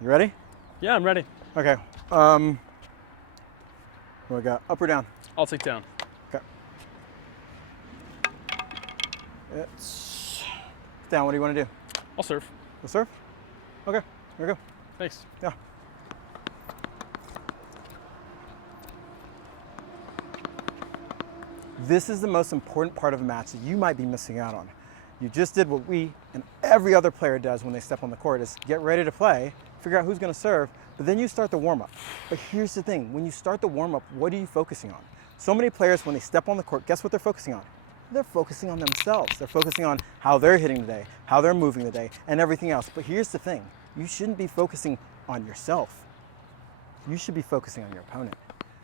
You ready? Yeah, I'm ready. Okay. What we got? Up or down? I'll take down. Okay. It's down. What do you want to do? I'll serve. The serve? Okay. Here we go. Thanks. Yeah. This is the most important part of a match that you might be missing out on. You just did what we and every other player does when they step on the court is get ready to play, figure out who's going to serve, but then you start the warm-up. But here's the thing, when you start the warm-up, what are you focusing on? So many players, when they step on the court, guess what they're focusing on? They're focusing on themselves. They're focusing on how they're hitting today, how they're moving today, and everything else. But here's the thing, you shouldn't be focusing on yourself. You should be focusing on your opponent.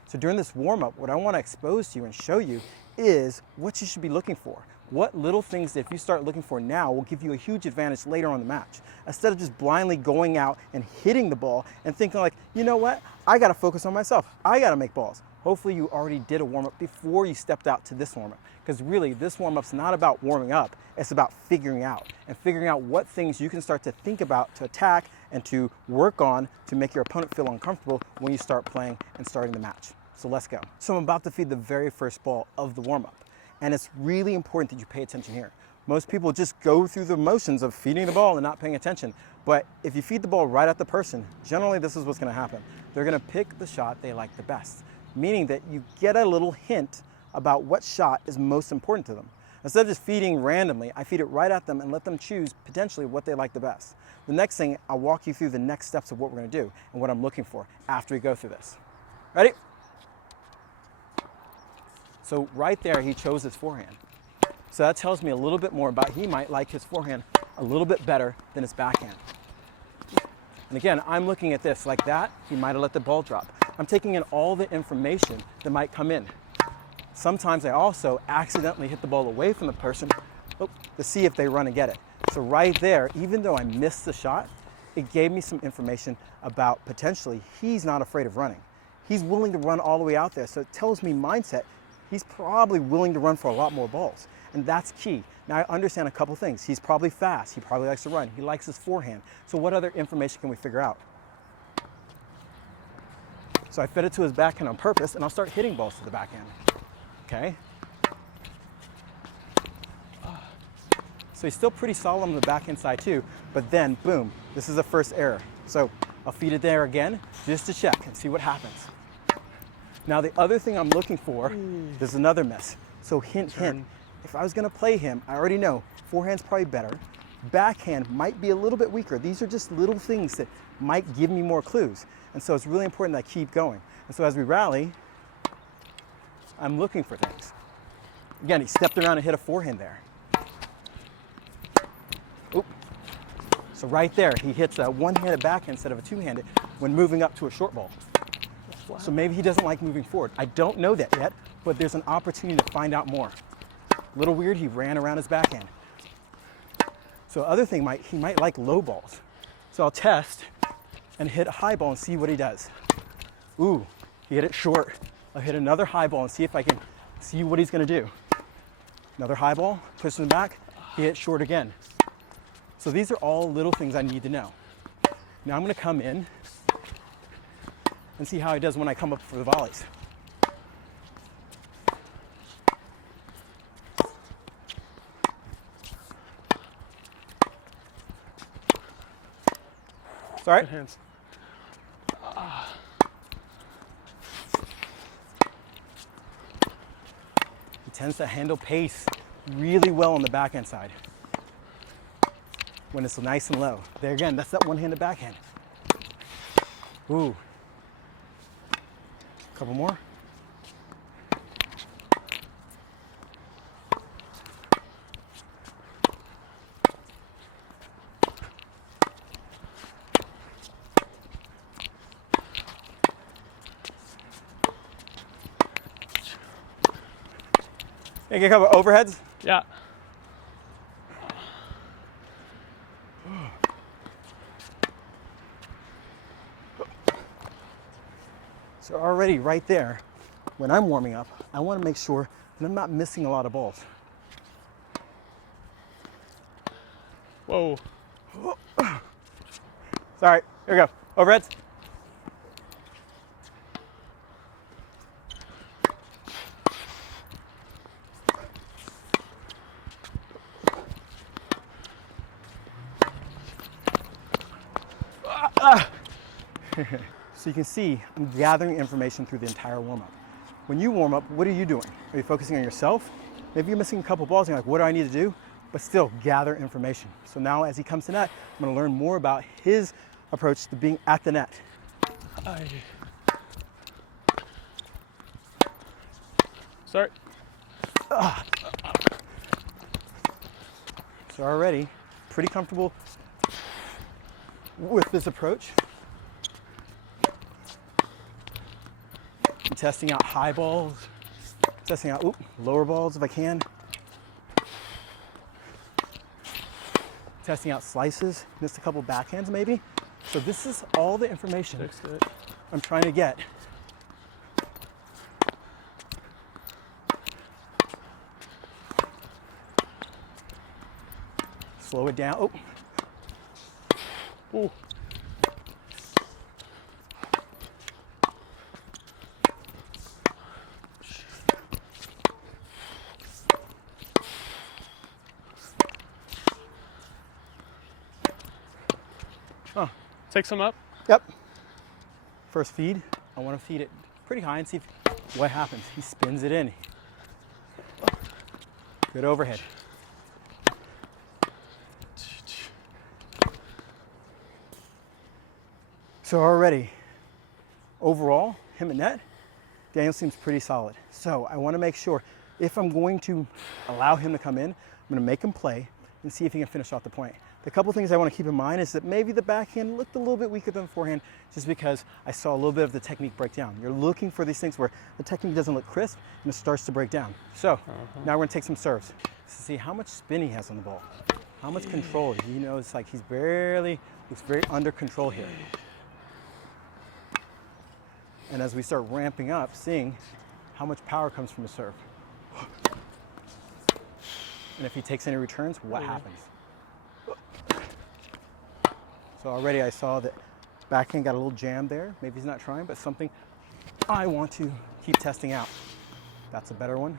So during this warm-up, what I want to expose to you and show you is what you should be looking for. What little things that if you start looking for now will give you a huge advantage later on in the match. Instead of just blindly going out and hitting the ball and thinking like, you know what, I gotta focus on myself. I gotta make balls. Hopefully you already did a warm-up before you stepped out to this warm-up. Because really, this warm-up's not about warming up, it's about figuring out. And figuring out what things you can start to think about to attack and to work on to make your opponent feel uncomfortable when you start playing and starting the match. So let's go. So I'm about to feed the very first ball of the warm-up. And it's really important that you pay attention here. Most people just go through the motions of feeding the ball and not paying attention. But if you feed the ball right at the person, generally this is what's gonna happen. They're gonna pick the shot they like the best, meaning that you get a little hint about what shot is most important to them. Instead of just feeding randomly, I feed it right at them and let them choose potentially what they like the best. The next thing, I'll walk you through the next steps of what we're gonna do and what I'm looking for after we go through this. Ready? So right there, he chose his forehand. So that tells me a little bit more about he might like his forehand a little bit better than his backhand. And again, I'm looking at this like that, he might have let the ball drop. I'm taking in all the information that might come in. Sometimes I also accidentally hit the ball away from the person to see if they run and get it. So right there, even though I missed the shot, it gave me some information about potentially he's not afraid of running. He's willing to run all the way out there. So it tells me mindset, he's probably willing to run for a lot more balls. And that's key. Now I understand a couple things. He's probably fast. He probably likes to run. He likes his forehand. So what other information can we figure out? So I fed it to his backhand on purpose and I'll start hitting balls to the backhand. Okay? So he's still pretty solid on the backhand side too, but then boom, this is the first error. So I'll feed it there again just to check and see what happens. Now the other thing I'm looking for, there's another miss. So hint, hint, if I was gonna play him, I already know forehand's probably better. Backhand might be a little bit weaker. These are just little things that might give me more clues. And so it's really important that I keep going. And so as we rally, I'm looking for things. Again, he stepped around and hit a forehand there. Oop. So right there, he hits a one-handed backhand instead of a two-handed when moving up to a short ball. So maybe he doesn't like moving forward. I don't know that yet, but there's an opportunity to find out more. A little weird, he ran around his backhand. So other thing, he might like low balls. So I'll test and hit a high ball and see what he does. Ooh, he hit it short. I'll hit another high ball and see if I can see what he's gonna do. Another high ball, push him back, he hit short again. So these are all little things I need to know. Now I'm gonna come in and see how he does when I come up for the volleys. Sorry. Good hands. He tends to handle pace really well on the backhand side when it's nice and low. There again, that's that one-handed backhand. Ooh. Couple more. Hey, get a couple overheads? Yeah. So already right there, when I'm warming up, I want to make sure that I'm not missing a lot of balls. Whoa. Sorry, here we go. Overheads. So you can see I'm gathering information through the entire warm-up. When you warm up, what are you doing? Are you focusing on yourself? Maybe you're missing a couple balls and you're like, what do I need to do? But still, gather information. So now as he comes to net, I'm gonna learn more about his approach to being at the net. Start. So already, pretty comfortable with this approach. I'm testing out high balls, testing out lower balls if I can. Testing out slices, missed a couple backhands maybe. So this is all the information I'm trying to get. Slow it down. Oh. Ooh. Oh, take some up. Yep. First feed, I want to feed it pretty high and see what happens. He spins it in. Good overhead. So already, overall, him at net, Daniel seems pretty solid. So I want to make sure if I'm going to allow him to come in, I'm going to make him play and see if he can finish off the point. The couple things I want to keep in mind is that maybe the backhand looked a little bit weaker than the forehand just because I saw a little bit of the technique break down. You're looking for these things where the technique doesn't look crisp and it starts to break down. So now we're going to take some serves to see how much spin he has on the ball, how much control. You know, it's like he's looks very under control here. And as we start ramping up, seeing how much power comes from the serve. And if he takes any returns, what happens? So already I saw that backhand got a little jam there. Maybe he's not trying, but something I want to keep testing out. That's a better one.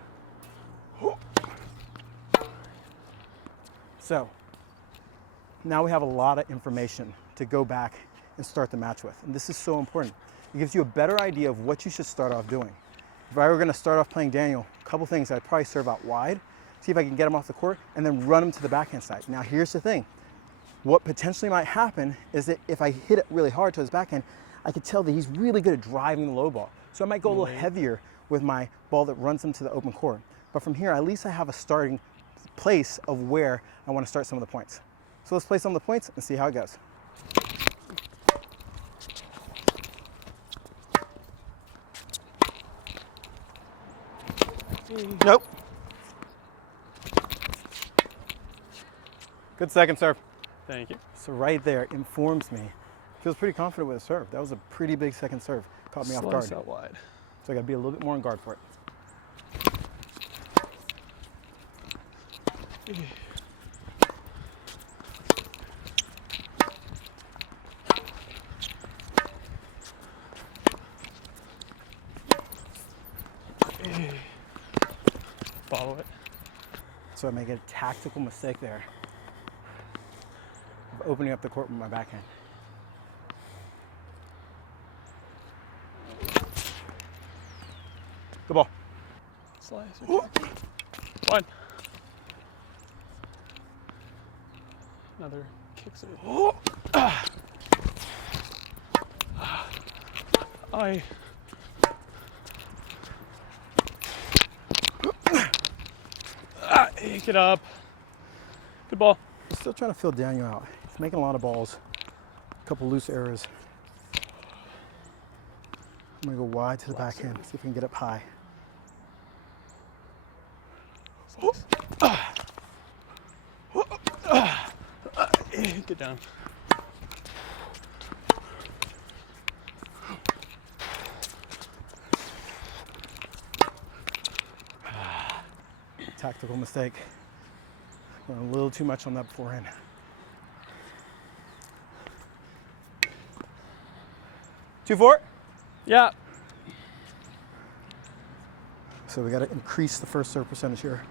So now we have a lot of information to go back and start the match with. And this is so important. It gives you a better idea of what you should start off doing. If I were going to start off playing Daniel, a couple things, I'd probably serve out wide, see if I can get him off the court, and then run him to the backhand side. Now here's the thing. What potentially might happen is that if I hit it really hard to his backhand, I could tell that he's really good at driving the low ball. So I might go a little heavier with my ball that runs him to the open court. But from here, at least I have a starting place of where I want to start some of the points. So let's play some of the points and see how it goes. Nope. Good second serve. Thank you. So right there informs me. Feels pretty confident with a serve. That was a pretty big second serve. Caught me off guard. Out wide. So I got to be a little bit more on guard for it. Follow it. So I make a tactical mistake there of opening up the court with my backhand. Good ball. Slice. One. Another kicks it. Get up. Good ball. I'm still trying to fill Daniel out. He's making a lot of balls. A couple loose errors. I'm gonna go wide to the backhand, see if we can get up high. Get down. Tactical mistake. Went a little too much on that forehand. 2-4. Yeah. So we got to increase the first serve percentage here.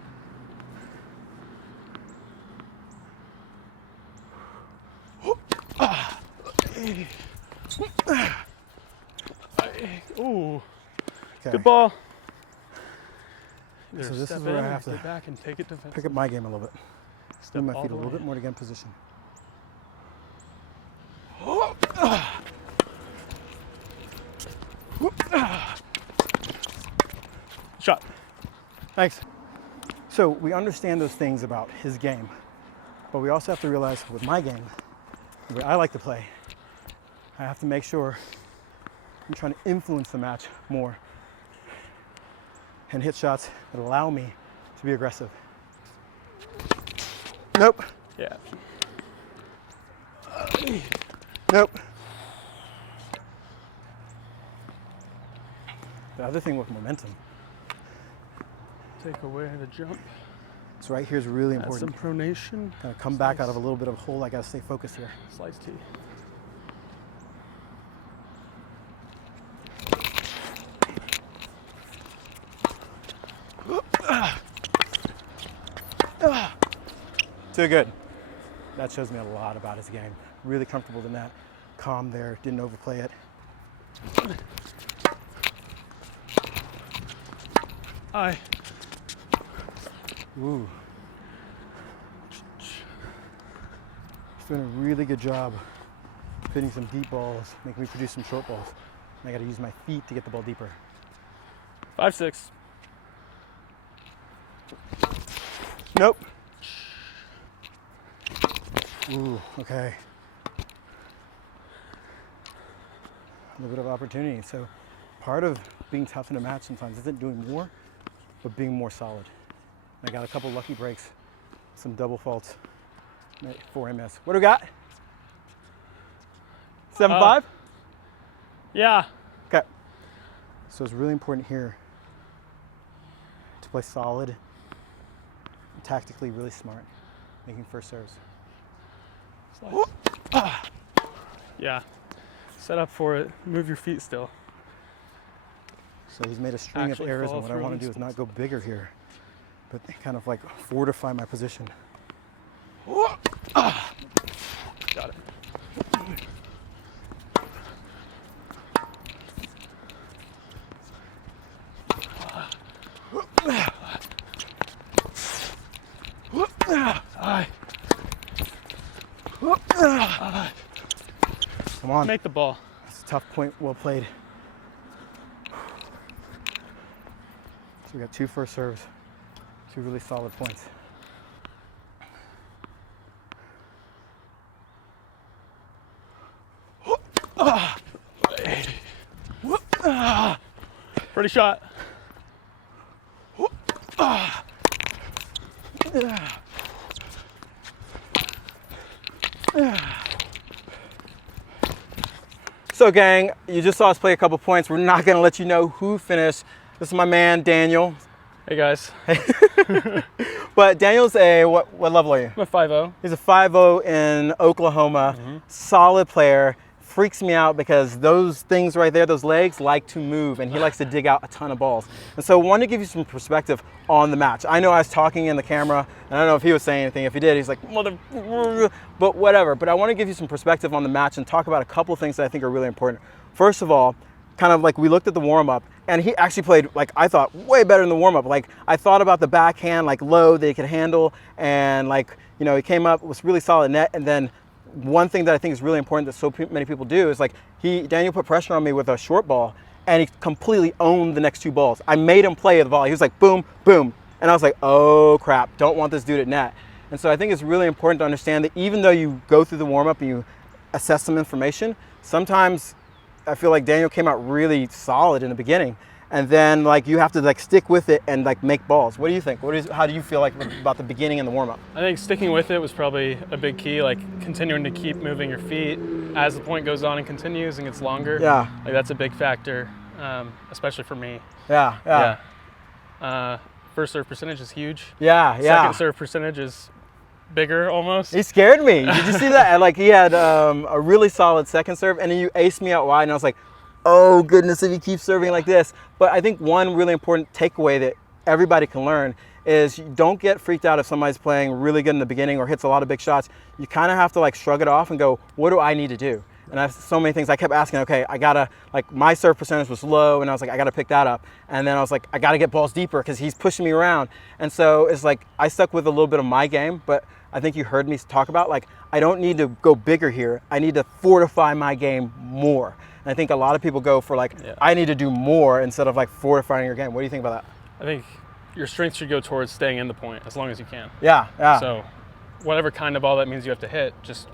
Ooh. Okay. Good ball. So this Step is where I in, have to get back and take it defensively. pick up my game a little bit. Step Move my all feet a the little way bit more to get in position. Shot. Thanks. So we understand those things about his game, but we also have to realize with my game, the way I like to play, I have to make sure I'm trying to influence the match more and hit shots that allow me to be aggressive. Nope. Yeah. Nope. The other thing with momentum, Take away the jump. so right here is really Add some important. pronation. Kind of come back out of a little bit of a hole. I gotta stay focused here. Slice T. Too good. That shows me a lot about his game. Really comfortable in that. Calm there, didn't overplay it. Aye. Ooh. He's doing a really good job hitting some deep balls, making me produce some short balls. And I gotta use my feet to get the ball deeper. 5-6. Nope. Ooh, okay. A little bit of opportunity. So part of being tough in a match sometimes isn't doing more, but being more solid. I got a couple lucky breaks, some double faults, 4 MS. What do we got? 7-5? Yeah. Okay. So it's really important here to play solid, tactically really smart, making first serves. Slice. Yeah. Set up for it. Move your feet still. So he's made a string Actually of errors, follow and what I through want on to do is not spots. go bigger here, but kind of like fortify my position. Got it. Aye. Come on. Make the ball. That's a tough point, well played. So we got 2 first serves, 2 really solid points. Pretty shot. So gang, you just saw us play a couple points. We're not gonna let you know who finished. This is my man, Daniel. Hey guys. But Daniel's what level are you? I'm a 5-0. He's a 5-0 in Oklahoma. Solid player. Freaks me out because those things right there, those legs like to move, and he likes to dig out a ton of balls. And so I wanted to give you some perspective on the match. I know I was talking in the camera, and I don't know if he was saying anything. If he did, he's like, mother, but whatever. But I want to give you some perspective on the match and talk about a couple of things that I think are really important. First of all, kind of like we looked at the warm-up, and he actually played, like I thought, way better in the warm-up. Like I thought about the backhand, like low that he could handle, and like, you know, he came up, was really solid net, and then one thing that I think is really important that so many people do is like Daniel put pressure on me with a short ball, and he completely owned the next 2 balls. I made him play the volley. He was like, boom, boom. And I was like, oh crap, don't want this dude at net. And so I think it's really important to understand that even though you go through the warm-up and you assess some information, sometimes I feel like Daniel came out really solid in the beginning, and then like you have to like stick with it and like make balls. What do you think? How do you feel like about the beginning and the warm-up? I think sticking with it was probably a big key, like continuing to keep moving your feet as the point goes on and continues and gets longer. Yeah. Like that's a big factor, especially for me. Yeah. First serve percentage is huge. Yeah. Second serve percentage is bigger almost. He scared me. Did you see that? Like he had a really solid second serve, and then you aced me out wide, and I was like, oh goodness, if you keep serving like this. But I think one really important takeaway that everybody can learn is you don't get freaked out if somebody's playing really good in the beginning or hits a lot of big shots. You kind of have to like shrug it off and go, what do I need to do? And I have so many things. I kept asking, okay, I gotta, like my serve percentage was low and I was like, I gotta pick that up. And then I was like, I gotta get balls deeper because he's pushing me around. And so it's like, I stuck with a little bit of my game, but I think you heard me talk about like, I don't need to go bigger here. I need to fortify my game more. And I think a lot of people go for like, I need to do more instead of like fortifying your game. What do you think about that? I think your strength should go towards staying in the point as long as you can. Yeah, yeah. So whatever kind of ball that means you have to hit, just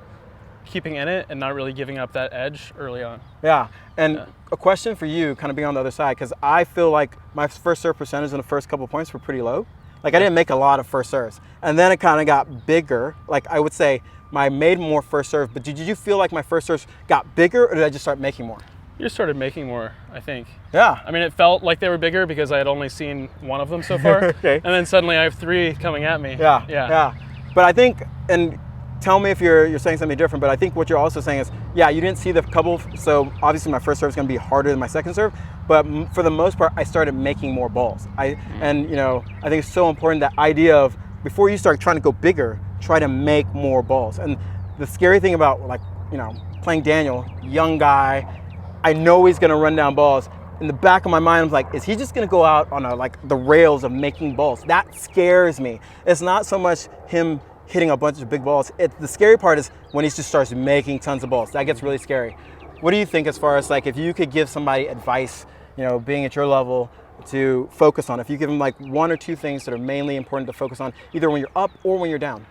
keeping in it and not really giving up that edge early on. Yeah, and a question for you, kind of being on the other side, because I feel like my first serve percentage in the first couple of points were pretty low. Like I didn't make a lot of first serves. And then it kind of got bigger. Like I would say I made more first serve, but did you feel like my first serves got bigger or did I just start making more? You started making more, I think. Yeah. I mean, it felt like they were bigger because I had only seen one of them so far. Okay. And then suddenly I have 3 coming at me. Yeah. But I think, and tell me if you're saying something different, but I think what you're also saying is, yeah, you didn't see the couple, so obviously my first serve is going to be harder than my second serve, but for the most part, I started making more balls. And you know, I think it's so important, that idea of, before you start trying to go bigger, try to make more balls. And the scary thing about, like, you know, playing Daniel, young guy, I know he's going to run down balls. In the back of my mind, I'm like, is he just going to go out on like the rails of making balls? That scares me. It's not so much him hitting a bunch of big balls. The scary part is when he just starts making tons of balls. That gets really scary. What do you think as far as like, if you could give somebody advice, you know, being at your level, to focus on? If you give them like 1 or 2 things that are mainly important to focus on, either when you're up or when you're down.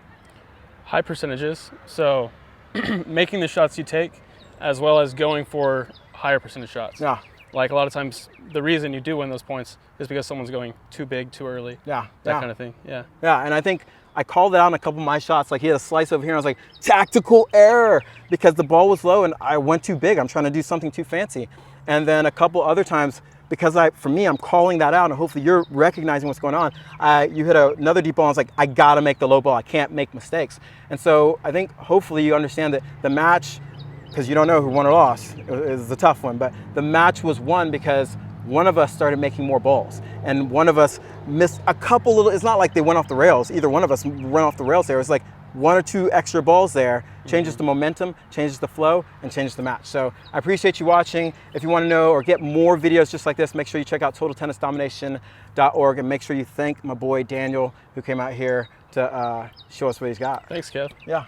High percentages. So making the shots you take, as well as going for higher percentage shots. Yeah. Like a lot of times, the reason you do win those points is because someone's going too big, too early. Yeah. That kind of thing. Yeah. Yeah, and I think I called it out in a couple of my shots. Like he had a slice over here, and I was like, tactical error, because the ball was low and I went too big. I'm trying to do something too fancy. And then a couple other times, because for me, I'm calling that out, and hopefully you're recognizing what's going on. You hit another deep ball, and I was like, I gotta make the low ball. I can't make mistakes. And so I think hopefully you understand that the match, because you don't know who won or lost, is a tough one, but the match was won because one of us started making more balls, and one of us missed a couple little, it's not like they went off the rails, either one of us went off the rails there. It was like 1 or 2 extra balls there, changes the momentum, changes the flow, and changes the match. So I appreciate you watching. If you want to know or get more videos just like this, make sure you check out TotalTennisDomination.org, and make sure you thank my boy Daniel, who came out here to show us what he's got. Thanks, Kev. Yeah.